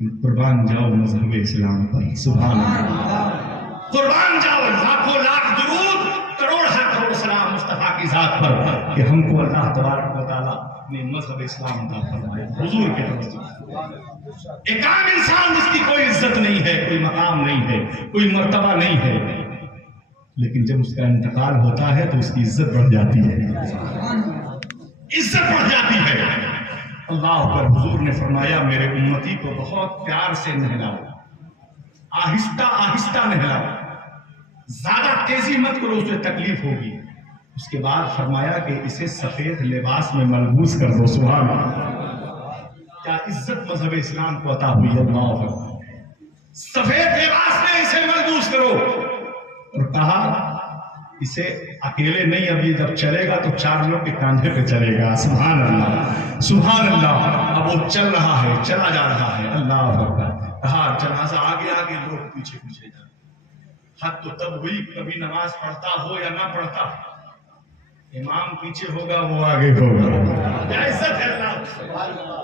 قربان جاؤ مذہب اسلام پر، سبحان اللہ، قربان جاؤ، لاکھوں لاکھ درود، کروڑ ہر کروڑ سلام مصطفیٰ کی ذات پر کہ ہم کو اللہ تبارک و تعالیٰ نے مذہب اسلام عطا فرمایا حضور کے طرف سے۔ ایک عام انسان جس کی کوئی عزت نہیں ہے، کوئی مقام نہیں ہے، کوئی مرتبہ نہیں ہے، لیکن جب اس کا انتقال ہوتا ہے تو اس کی عزت بڑھ جاتی ہے، عزت بڑھ جاتی ہے۔ اللہ پر حضور نے فرمایا میرے امتی کو بہت پیار سے نہلاؤ، آہستہ آہستہ نہلاؤ، زیادہ تیزی مت کرو، اسے تکلیف ہوگی۔ اس کے بعد فرمایا کہ اسے سفید لباس میں ملبوس کر دو، سبحان اللہ، کیا عزت مذہب اسلام کو عطا ہوئی ہے، اللہ اکبر، سفید لباس میں اسے ملبوس کرو، اور کہا اسے اکیلے نہیں، اب یہ جب چلے گا تو 4 لوگ کے کاندھے پہ چلے گا، سبحان اللہ سبحان اللہ۔ اب وہ چل رہا ہے، چلا جا رہا ہے، اللہ اکبر، کہا جنازہ آگے آگے، لوگ پیچھے پیچھے جا۔ حد تو تب ہوئی کبھی نماز پڑھتا ہو یا نہ پڑھتا، امام پیچھے ہوگا وہ آگے ہوگا، کیا عزت ہے اللہ،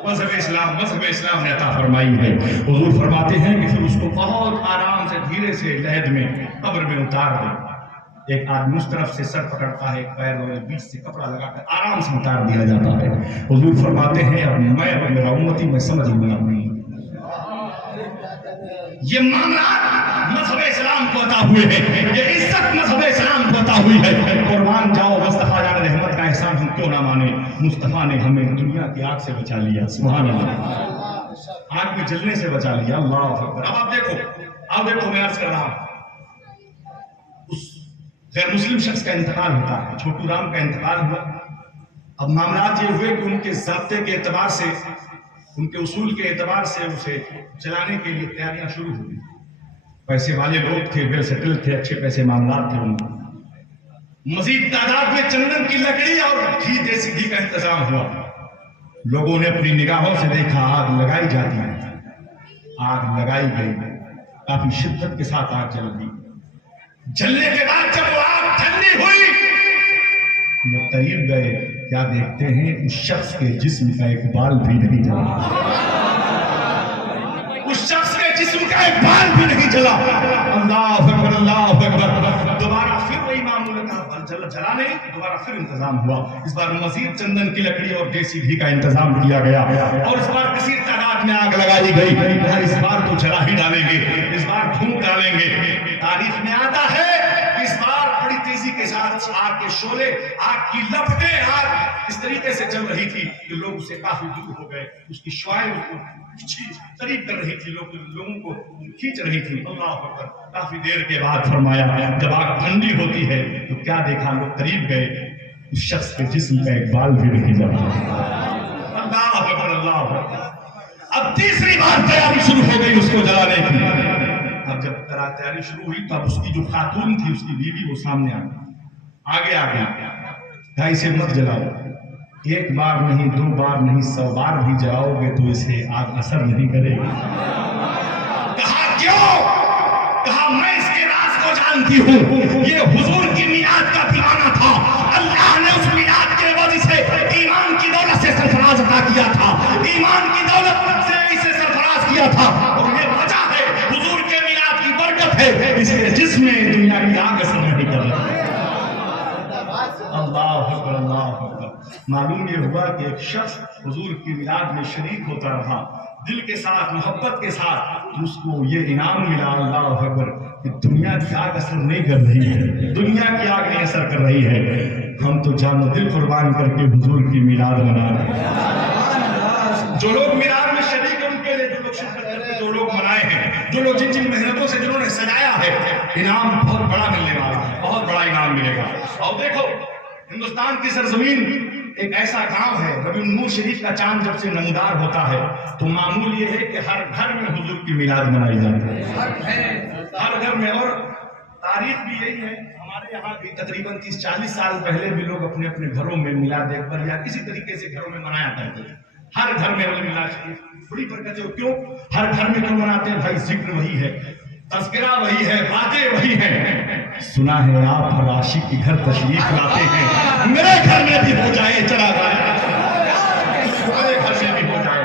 مذہب اسلام نے عطا فرمائی ہے۔ حضور فرماتے ہیں کہ پھر اس کو بہت آرام سے دھیرے سے لحد میں قبر میں اتار دے۔ ایک آدمی اس طرف سے سر پکڑتا ہے، ایک پیر اور بیچ سے کپڑا لگا کر آرام سے اتار دیا جاتا ہے۔ حضور فرماتے ہیں اب میں اور میرا امتی میں سمجھ لوں گا، یہ معاملات مذہب اسلام کو عطا ہوئے ہیں، یہ عزت مذہب اسلام کو عطا ہوئی ہے۔ قربان جاؤ مصطفیٰ جان رحمت کا احسان ہم کیوں نہ مانے، مصطفیٰ نے ہمیں دنیا کی آگ سے بچا لیا، سبحان اللہ، آگ میں جلنے سے بچا لیا، اللہ اکبر۔ اب آپ دیکھو میں عرض کر رہا ہوں، اس غیر مسلم شخص کا انتقال ہوتا ہے، چھوٹو رام کا انتقال ہوا۔ اب معاملات یہ ہوئے کہ ان کے ضابطے کے اعتبار سے، ان کے اصول کے اعتبار سے اسے چلانے کے لیے تیاریاں شروع ہوئی۔ پیسے والے لوگ تھے، ویل سیٹل تھے، اچھے پیسے معاملات تھے ان کو۔ مزید تعداد میں چندن کی لکڑی اور گھی، دیسی گھی کا انتظام ہوا۔ لوگوں نے اپنی نگاہوں سے دیکھا آگ لگائی جاتی ہے، آگ لگائی گئی، کافی شدت کے ساتھ آگ جل گئی۔ جلنے کے بعد جب وہ آگ ٹھنڈی ہوئی، وہ قریب گئے، کیا دیکھتے ہیں اس شخص کے جسم کا ایک بال بھی نہیں جلا، اس شخص کے جسم کا ایک بال بھی نہیں جلا، اللہ اکبر اللہ اکبر۔ دوبارہ پھر وہی معمول تھا، جلا نہیں، دوبارہ پھر انتظام ہوا۔ اس بار مزید چندن کی لکڑی اور دیسی گھی کا انتظام کیا گیا، اور اس بار کثیر تعداد میں آگ لگائی گئی۔ اس بار تو جلا ہی ڈالیں گے، اس بار پھونک ڈالیں گے۔ تاریخ میں آتا ہے اس بار بڑی تیزی کے ساتھ آگ کے شعلے، آگ کی لپٹیں، آگ اس طریقے سے چل رہی تھی کہ لوگ اسے کافی دور ہو گئے، اس کی شعائیں قریب کر رہی تھی، لوگوں کو کھینچ رہی تھی، اللہ اکبر۔ کافی دیر کے بعد فرمایا جب آگ ٹھنڈی ہوتی ہے تو کیا دیکھا، لوگ قریب گئے، اس شخص کے جسم کا ایک بال بھی نہیں جلا، اللہ اکبر اللہ اکبر۔ اب تیسری بار تیاری شروع ہو گئی اس کو جلانے کی۔ اب جب تیاری شروع ہوئی تو اب اس کی جو خاتون تھی، اس کی بیوی، وہ سامنے آگے آ گئی، کہا اسے مت جلاؤ، ایک بار نہیں، 2 بار نہیں، 100 بار بھی جلاؤ گے تو اسے آگ اثر نہیں کرے گی۔ کہا کیوں؟ کہا میں اس کے راز کو جانتی ہوں، یہ حضور کی میعاد کا دیوانہ تھا، اللہ نے اس میعاد کے وجہ سے ایمان کی دولت سے سرفراز عطا کیا تھا، ایمان کی دولت سے اسے سرفراز کیا تھا، اور یہ وجہ ہے حضور کے میعاد کی برکت ہے، اس کے جسم میں دنیا کی آگ اثر نہیں کر رہی۔ اللہ اکبر اللہ اکبر۔ معلوم یہ ہوا کہ ایک شخص حضور کی میلاد میں شریک ہوتا رہا، دل کے ساتھ، محبت کے ساتھ، اس کو یہ انعام ملا، اللہ اکبر، کہ دنیا کی آگ اثر نہیں کر رہی ہے، دنیا کی آگ نہیں اثر کر رہی ہے، ہم تو جان و دل قربان کر کے حضور کی میلاد منا رہے ہیں۔ جو لوگ میلاد میں شریک ہیں ان کے لیے، جو لوگ شرکت کرتے ہیں، جو لوگ منائے ہیں، جو لوگ جن محنتوں سے جنہوں نے سجایا ہے، انعام بہت بڑا ملنے والا ہے، بہت بڑا انعام ملے گا۔ اور دیکھو ہندوستان کی سرزمین ایک ایسا گاؤں ہے، ربیع النور شریف کا چاند جب سے نمودار ہوتا ہے تو معمول یہ ہے کہ ہر گھر میں حضور کی میلاد منائی جاتی ہے، ہر گھر میں۔ اور تاریخ بھی یہی ہے، ہمارے یہاں بھی تقریباً 30-40 سال پہلے بھی لوگ اپنے اپنے گھروں میں میلاد اکبر یا کسی طریقے سے گھروں میں منایا کرتے ہیں، ہر گھر میں میلاد شریف بڑی برکت ہے۔ کیوں ہر گھر میں کیوں مناتے ہیں بھائی؟ ذکر وہی ہے، تذکرہ وہی ہے، باتیں وہی ہیں۔ سنا ہے آپ ہر عاشق کے گھر تشریف لاتے ہیں، میرے گھر میں بھی ہو جائے چلا جائے، میرے گھر میں بھی ہو جائے،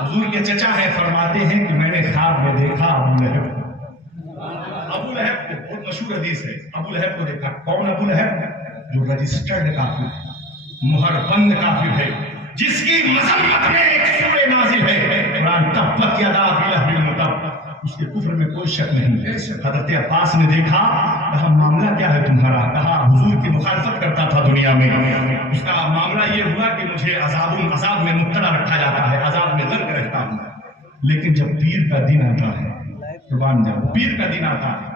حضور کے چچا ہے، فرماتے ہیں کہ میں نے خواب میں دیکھا ابو لہب کو، ابو لہب کو، بہت مشہور حدیث ہے، ابو لہب کو دیکھا۔ کون ابو لہب؟ جو رجسٹرڈ کافر ہے، مہر بند کافر ہے، جس کی مذمت میں ایک سورہ نازل ہے قرآن، تبت یدا ابی لہب المتب، اس کے کفر میں کوئی شک نہیں۔ حضرت عباس نے دیکھا، کہا معاملہ کیا ہے تمہارا؟ کہا حضور کی مخالفت کرتا تھا دنیا میں، اس کا معاملہ یہ ہوا کہ مجھے عذاب میں مبتلا رکھا جاتا ہے، عذاب میں غرق رہتا ہوں، لیکن جب پیر کا دن آتا ہے، قربان جاؤ، پیر کا دن آتا ہے،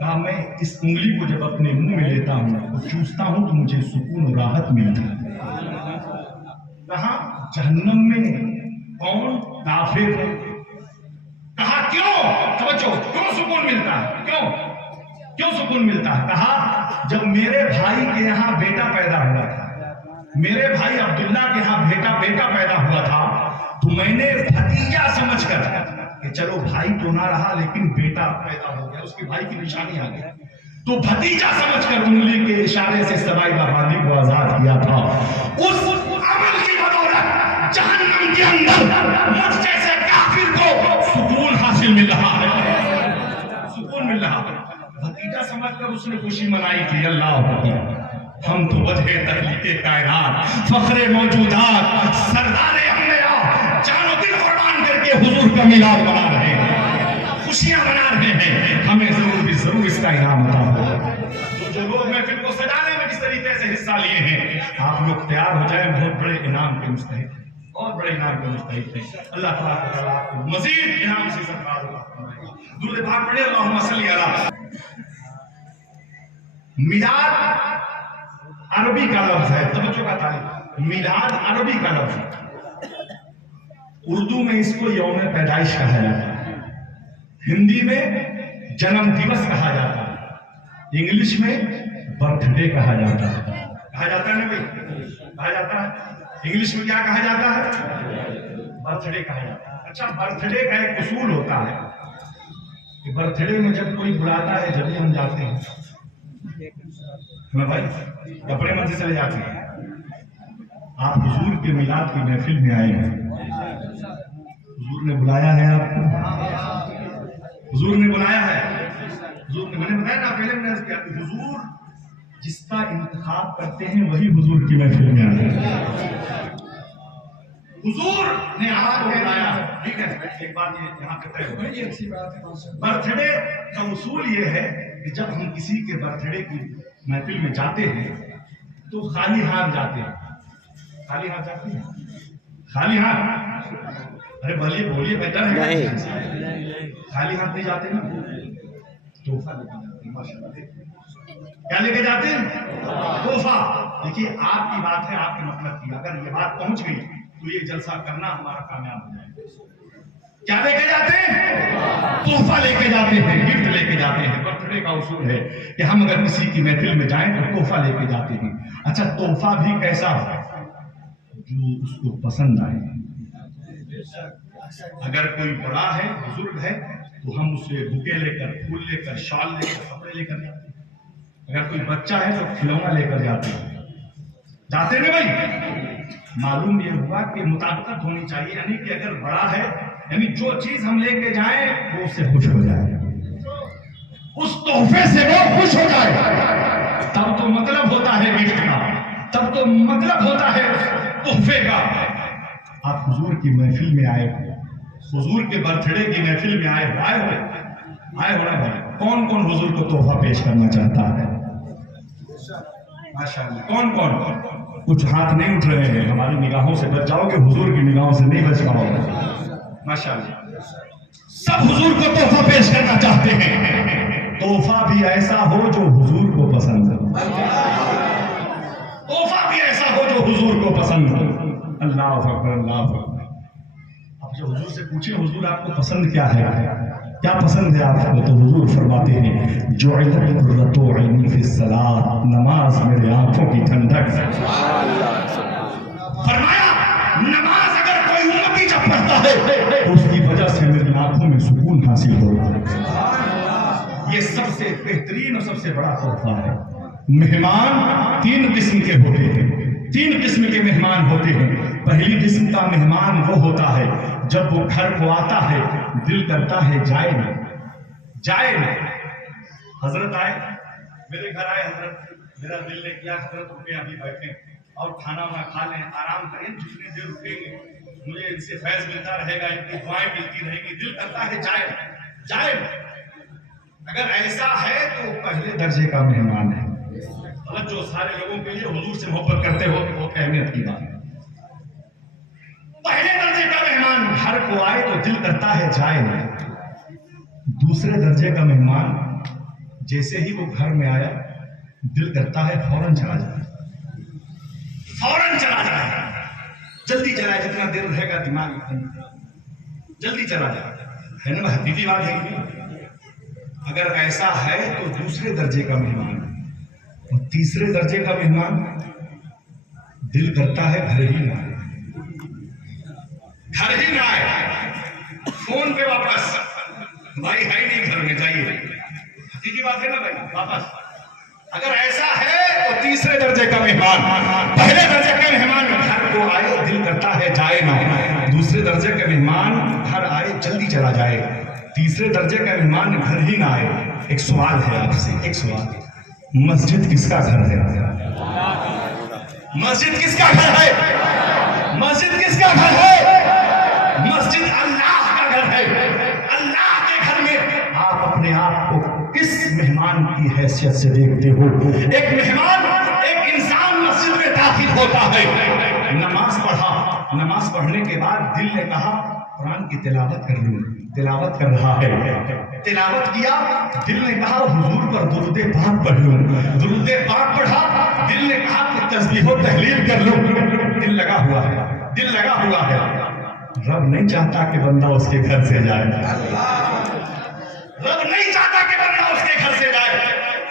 کہا میں اس انگلی کو جب اپنے منہ میں لیتا ہوں اور چوستا ہوں تو مجھے سکون و راحت ملتی ہے۔ کہا جہنم میں کون کافر ہے؟ کہا کیوں؟ توجہ، کیوں سکون ملتا ہے؟ کیوں سکون ملتا ہے؟ کہا جب میرے بھائی کے یہاں بیٹا پیدا ہوا تھا، میرے بھائی عبداللہ کے یہاں بیٹا پیدا ہوا تھا، تو میں نے بھتیجا سمجھ کر کہ چلو بھائی تو نہ رہا لیکن بیٹا پیدا ہو گیا، اس کے بھائی کی نشانی آ گئی، تو بھتیجا سمجھ کر انگلی کے اشارے سے سرائی بہادی کو آزاد کیا تھا۔ اس عمل کی بدولت جہنم کے اندر مجھ جیسے کافر کو سکون حاصل مل رہا ہے، سکون مل رہا ہے۔ بھتیجا سمجھ کر اس نے خوشی منائی تھی۔ اللہ اکبر، ہم تو وجہ تخلیق کائنات، فخر موجودات، سردار انبیاء، جان و دل قربان کر کے حضور کا میلاد منا رہے ہیں، خوشیاں منا رہے ہیں، ہمیں ضرور اس کا انعام عطا ہو۔ جو لوگ محفل کو سجانے میں جس طریقے سے حصہ لیے ہیں، آپ لوگ تیار ہو جائیں، بہت بڑے انعام کے مستحق ہیں، بہت بڑے انعام کے مستحق ہیں۔ اللہ تعالیٰ آپ کو مزید انعام سے سرفراز فرمائے۔ درود پاک پڑھیں، اللہم صلی علی۔ میلاد عربی کا لفظ ہے، توجہ کا تعلیم، میلاد عربی کا لفظ ہے، اردو میں اس کو یوم پیدائش کہا جاتا ہے، ہندی میں جنم دیوس کہا جاتا ہے، انگلش میں برتھ ڈے کہا جاتا ہے۔ کہا جاتا ہے نا بھائی، کہا جاتا ہے، انگلش میں کیا کہا جاتا ہے؟ برتھ ڈے کہا جاتا ہے۔ اچھا، برتھ ڈے کا ایک اصول ہوتا ہے کہ برتھ ڈے میں جب کوئی بلاتا ہے جب ہم جاتے ہیں، بھائی اپنے من سے چلے جاتے ہیں۔ آپ حضور کے میلاد کی محفل میں آئے ہیں، حضور نے بلایا ہے آپ کو، حضور نے بلایا ہے، حضور نے، میں نے بتایا نا پہلے میں نے کیا کہ حضور جس کا انتخاب کرتے ہیں وہی حضور کی محفل میں آتے ہیں۔ حضور نے آپ کو بلایا، ٹھیک ہے، ایک بات یہ یہاں پہ طے ہو، برتھ ڈے کا اصول یہ ہے کہ جب ہم کسی کے برتھ ڈے کی محفل میں جاتے ہیں تو خالی ہاتھ جاتے ہیں، خالی ہاتھ جاتے ہیں، خالی ہاتھ، ارے بولیے بیٹا ہے، خالی ہاتھ نہیں جاتے نا، تحفہ لے کے جاتے ہیں، ماشاءاللہ، کیا لے کے جاتے ہیں؟ تحفہ۔ دیکھیے آپ کی بات ہے، آپ کے مطلب کی، اگر یہ بات پہنچ گئی تو یہ جلسہ کرنا ہمارا کامیاب ہو جائے گا۔ کیا لے کے جاتے ہیں؟ تحفہ لے کے جاتے ہیں، گفٹ لے کے جاتے ہیں۔ برتھ ڈے کا اصول ہے کہ ہم اگر کسی کی محفل میں جائیں تو تحفہ لے کے جاتے ہیں۔ اچھا، تحفہ بھی کیسا ہو؟ جو اس کو پسند آئے۔ اگر کوئی بڑا ہے، بزرگ ہے، تو ہم اسے بکے لے کر، پھول لے کر، شال لے کر، کپڑے لے کر جاتے ہیں۔ اگر کوئی بچہ ہے تو کھلونا لے کر جاتے ہیں، جاتے ہیں بھائی۔ معلوم یہ ہوا کہ مطابقت ہونی چاہیے، یعنی کہ اگر بڑا ہے، یعنی جو چیز ہم لے کے جائیں وہ اس سے خوش ہو جائے، اس تحفے سے وہ خوش ہو جائے، تب تو مطلب ہوتا ہے گفٹ کا، تب تو مطلب ہوتا ہے تحفے کا۔ آپ حضور کی محفل میں آئے ہو، حضور کے برتھ ڈے کی محفل میں آئے ہو نا بھائی، کون کون حضور کو تحفہ پیش کرنا چاہتا ہے؟ ماشاءاللہ، کون؟ کچھ ہاتھ نہیں اٹھ رہے ہیں، ہماری نگاہوں سے بچ جاؤ گے، حضور کی نگاہوں سے نہیں بچ پاؤ گے۔ ماشاءاللہ، سب حضور کو تحفہ پیش کرنا چاہتے ہیں، تحفہ بھی ایسا ہو جو حضور کو پسند ہو، تحفہ بھی ایسا ہو جو حضور کو پسند ہو۔ اللہ اکبر، اللہ اکبر۔ اب جو حضور سے پوچھیں حضور آپ کو پسند کیا ہے، کیا پسند ہے آپ کو، تو حضور فرماتے ہیں جعلت قرۃ عینی فی الصلاۃ، نماز میرے آنکھوں کی ٹھنڈک ہے۔ فرمایا نماز اگر کوئی امتی جب پڑھتا ہے تو اس کی وجہ سے میری آنکھوں میں سکون حاصل ہوتا ہے۔ یہ سب سے بہترین اور سب سے بڑا تحفہ ہے۔ مہمان تین قسم کے ہوتے ہیں، تین قسم کے مہمان ہوتے ہیں. پہلی قسم کا مہمان وہ ہوتا ہے جب وہ گھر کو آتا ہے دل کرتا ہے جائے نہ جائے نہ. حضرت آئے میرے گھر آئے, حضرت میرا دل نے کیا حضرت رکے ابھی بیٹھے اور کھانا وانا کھا لیں, آرام کریں, جتنی دیر رکیں گے مجھے ان سے فیض ملتا رہے گا, ان کی دعائیں ملتی رہے گی, دل کرتا ہے جائے جائے. اگر ایسا ہے تو پہلے درجے کا مہمان ہے. مطلب جو سارے لوگوں کے لیے حضور سے محبت کرتے ہو تو بہت اہمیت کی بات ہے. پہلے درجے کا مہمان گھر کو آئے تو دل کرتا ہے جائے نہ. دوسرے درجے کا مہمان جیسے ہی وہ گھر میں آیا دل کرتا ہے فوراً چلا جائے, فوراً چلا جائے, جلدی چلا جائے, جتنا دیر رہے گا دماغ جلدی چلا جائے. ہے نا حقیقی بات ہے کہ اگر ایسا ہے تو دوسرے درجے کا مہمان. اور تیسرے درجے کا مہمان دل کرتا ہے گھر ہی نہ آئے, گھر ہی نہ آئے, فون پہ واپس, بھائی ہے نہیں گھر میں, جائیے. حقیقی بات ہے نا بھائی, واپس. اگر ایسا ہے تو تیسرے درجے کا مہمان. پہلے درجے کا مہمان گھر کو آئے دل کرتا ہے جائے نہ. دوسرے درجے کا مہمان گھر آئے جلدی چلا جائے. تیسرے درجے کا مہمان گھر ہی نہ آئے. ایک سوال ہے آپ سے, ایک سوال, مسجد کس کا گھر ہے؟ مسجد کس کا گھر ہے؟ مسجد کس کا گھر ہے؟ مسجد اللہ کا گھر ہے. اللہ کے گھر میں آپ اپنے آپ کو کس مہمان کی حیثیت سے دیکھتے ہو؟ ایک مہمان, ایک انسان مسجد میں داخل ہوتا ہے, نماز پڑھا, نماز پڑھنے کے بعد دل نے کہا قرآن کی تلاوت کر لوں, تلاوت کر رہا ہے, تلاوت کیا, دل نے کہا حضور پر درود پاک پڑھ لوں, درود پاک پڑھا, دل نے کہا کہ تسبیح و تحلیل کر لوں. دل لگا ہوا ہے, دل لگا ہوا ہے. رب نہیں چاہتا کہ بندہ اس کے گھر سے جائے, رب نہیں چاہتا کہ بندہ اس کے گھر سے جائے,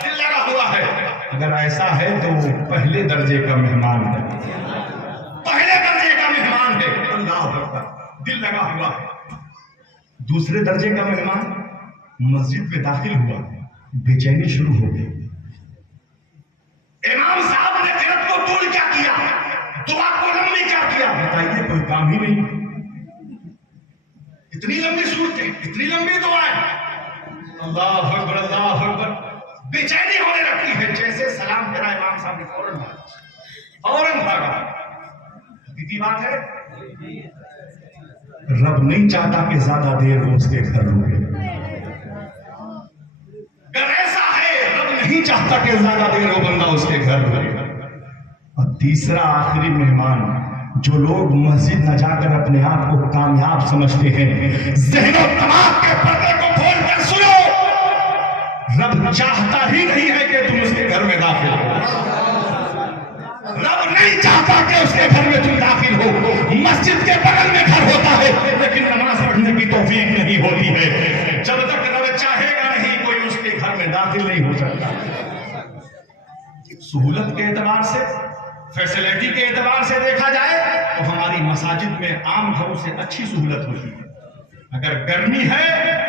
دل لگا ہوا ہے. اگر ایسا ہے تو وہ پہلے درجے کا مہمان ہے, پہلے درجے کا مہمان ہے. اللہ اکبر, دل لگا ہوا ہے. دوسرے درجے کا مہمان مسجد میں داخل ہوا, بے چینی شروع ہو گئی. امام صاحب نے قرات کو طول کیا کیا, دعا کو لمبی کیا کیا, بتائیے کوئی کام ہی نہیں. اتنی لمبی صورتیں, اتنی لمبی دعائیں, اللہ اکبر اللہ اکبر. بے چینی ہونے لگتی ہے. جیسے سلام کرا امام صاحب نے فوراً بھاگا, فوراً بھاگا. حقیقی بات ہے, رب نہیں چاہتا کہ زیادہ دیر وہ اس کے گھر رکے. اگر ایسا ہے, رب نہیں چاہتا کہ زیادہ دیر وہ بندہ اس کے گھر رکے. اور تیسرا آخری مہمان, جو لوگ مسجد نہ جا کر اپنے آپ کو کامیاب سمجھتے ہیں, ذہن و دماغ کے پردے کو کھول کر سنو, رب چاہتا ہی نہیں ہے کہ تم اس کے گھر میں داخل ہو. رب نہیں چاہتا کہ اس کے گھر میں تم داخل ہو. مسجد کے بغل میں گھر ہوتا ہے لیکن نماز پڑھنے کی توفیق نہیں ہوتی ہے. جب تک رب چاہے گا نہیں کوئی اس کے گھر میں داخل نہیں ہو سکتا. سہولت کے اعتبار سے, فیسلٹی کے اعتبار سے دیکھا جائے تو ہماری مساجد میں عام گھروں سے اچھی سہولت ہوتی ہے. اگر گرمی ہے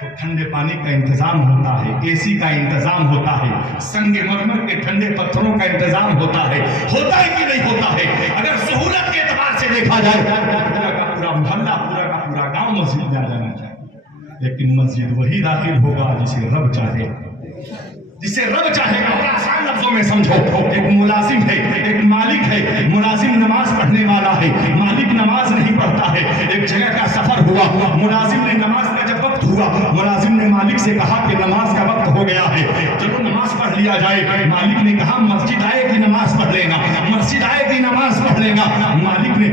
تو ٹھنڈے پانی کا انتظام ہوتا ہے, اے سی کا انتظام ہوتا ہے, سنگ مرمر کے ٹھنڈے پتھروں کا انتظام ہوتا ہے کہ نہیں ہوتا ہے. اگر سہولت کے اعتبار سے دیکھا جائے تو پورا کا پورا محلہ, پورا کا پورا گاؤں مسجد میں آ جانا چاہیے. لیکن مسجد وہی داخل ہوگا جسے رب چاہے, جسے رب چاہے گا. اور آسان لفظوں میں سمجھو, ایک ملازم ہے, ایک مالک ہے. ملازم نماز پڑھنے والا ہے, مالک نماز نہیں پڑھتا ہے. ایک جگہ کا سفر ہوا, ملازم نے نماز کا جب وقت ہوا, ملازم نے مالک سے کہا کہ نماز کا وقت ہو گیا ہے, چلو نماز پڑھ لیا جائے. مالک نے کہا مسجد آئے گی نماز پڑھ لینا, مسجد آئے گی نماز پڑھ لینا. مالک نے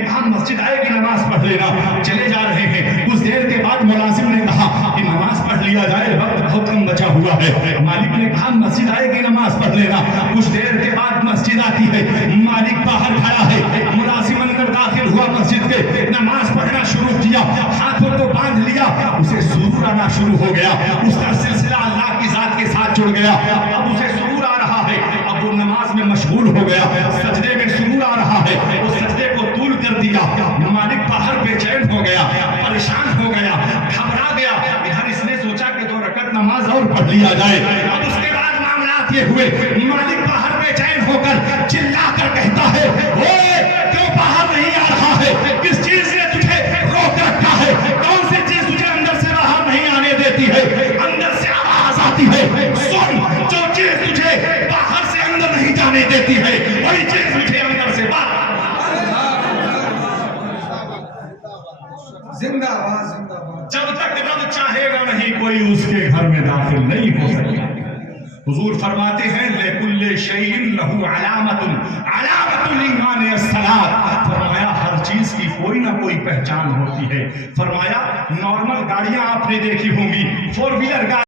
کہا مسجد آئے گی نماز پڑھ لینا. چلے جا رہے ہیں. کچھ دیر کے بعد ملازم نے کہا کہ نماز پڑھ لیا جائے, وقت بہت کم بچا ہوا ہے. مالک نے کہا مسجد آئے گی نماز پڑھ لینا. کچھ دیر کے بعد مسجد آتی ہے, مالک باہر کھڑا ہے, ملازم اندر داخل ہوا مسجد کے, نماز پڑھنا شروع کیا, ہاتھوں کو باندھ لیا, اسے سرور آنا شروع ہو گیا. اس کا سلسلہ اللہ کی ذات کے ساتھ جڑ گیا. اب اسے سرور آ رہا ہے, اب وہ نماز میں مشغول ہو گیا. سجدے میں سرور آ رہا ہے, وہ سجدے کو طول کر دیا. مالک باہر بے چین ہو گیا, پریشان ہو گیا, گھبرا گیا. ادھر اس نے سوچا کہ 2 رکعت نماز اور پڑھ لیا جائے. اب اس کے بعد معاملات یہ ہوئے, مالک باہر بے چین ہو کر چلا کر کہتا ہے اوے کیوں باہر نہیں آ رہا ہے؟ کس چیز نے تجھے روک رکھا ہے؟ کون سی چیز تجھے اندر سے باہر نہیں آنے دیتی ہے؟ اندر سے آواز آتی ہے سن، جو چیز تجھے باہر سے اندر نہیں جانے دیتی ہے وہی چیز تجھے اندر سے باہر۔ زندہ باد زندہ باد۔ جب تک رب چاہے گا نہیں کوئی اس کے گھر میں داخل نہیں ہو سکے۔ حضور فرماتے ہیں لِكُلِّ شَيْءٍ لَهُ عَلَامَةٌ عَلَامَةُ الْإِيمَانِ الصَّلَاةُ، فرمایا ہر چیز کی کوئی نہ کوئی پہچان ہوتی ہے۔ فرمایا نارمل گاڑیاں آپ نے دیکھی ہوں گی، 4 ویلر گاڑی